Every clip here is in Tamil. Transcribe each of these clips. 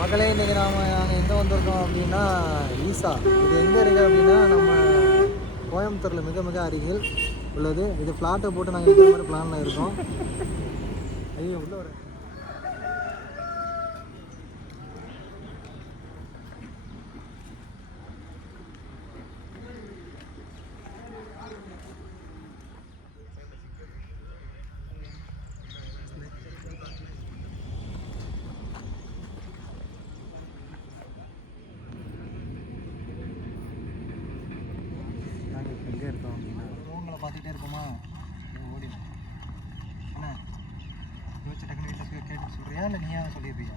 மக்களே இன்றைக்கி நாங்கள் எங்கே வந்திருக்கோம் அப்படின்னா ஈசா. இது எங்கே இருக்குது அப்படின்னா நம்ம கோயம்புத்தூரில் மிக மிக அருகில் உள்ளது. இது ஃப்ளாட்டை போட்டு நாங்கள் இருக்கிற மாதிரி பிளானில் இருக்கோம். ஐயோ உள்ள ஒரு எங்கே இருக்கோம் அப்படின்னா ரூமில் பார்த்துக்கிட்டே இருக்கோமா ஓடிடும் என்ன யோசிச்சு டக்குனு வீட்டில் கேட்டு சொல்கிறியா இல்லை நீயா சொல்லிடுறியா?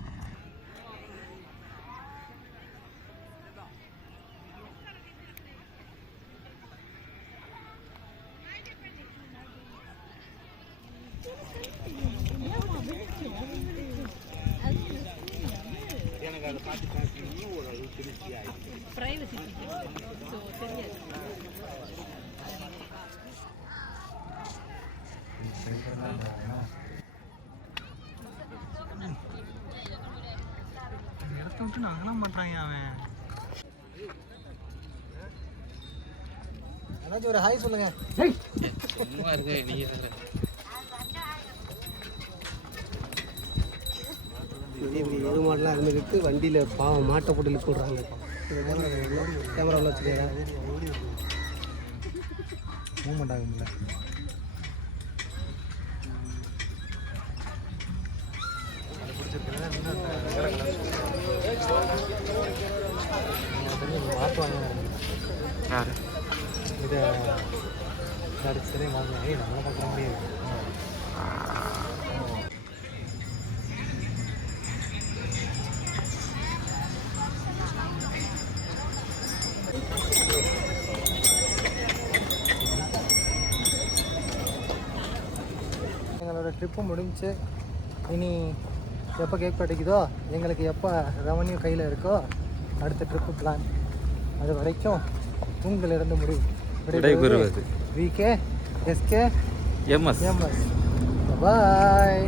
எனக்கு அதை பார்த்து பார்க்கணும் ஒரு திருப்தி ஆகிடுச்சு. ப்ரைவசி ஸோ தெரியாது. இடத்த விட்டு நாங்களாம் பண்ணுறாங்க அவன். ஏதாச்சும் ஒரு ஹாய் சொல்லுங்க. சும்மா இருங்க நீங்க எது மாடலாம் அது மாதிரி வண்டியில் பாவம் மாட்டை போட்டு லிப் விடுறாங்க. கேமராவில் வச்சுருக்கேன் மூவ்மெண்ட் ஆகும்ல. இதை சரி வாங்க நம்மளை பார்க்க முடியாது. எங்களோட ட்ரிப்பு முடிஞ்சு இனி எப்போ கேக் கிடைக்குதோ எங்களுக்கு எப்போ ரெவன்யூ கையில் இருக்கோ அடுத்த ட்ரிப்பு பிளான். அது வரைக்கும் உங்களிடம் விடைபெறுவது VK SK MS. பாய்.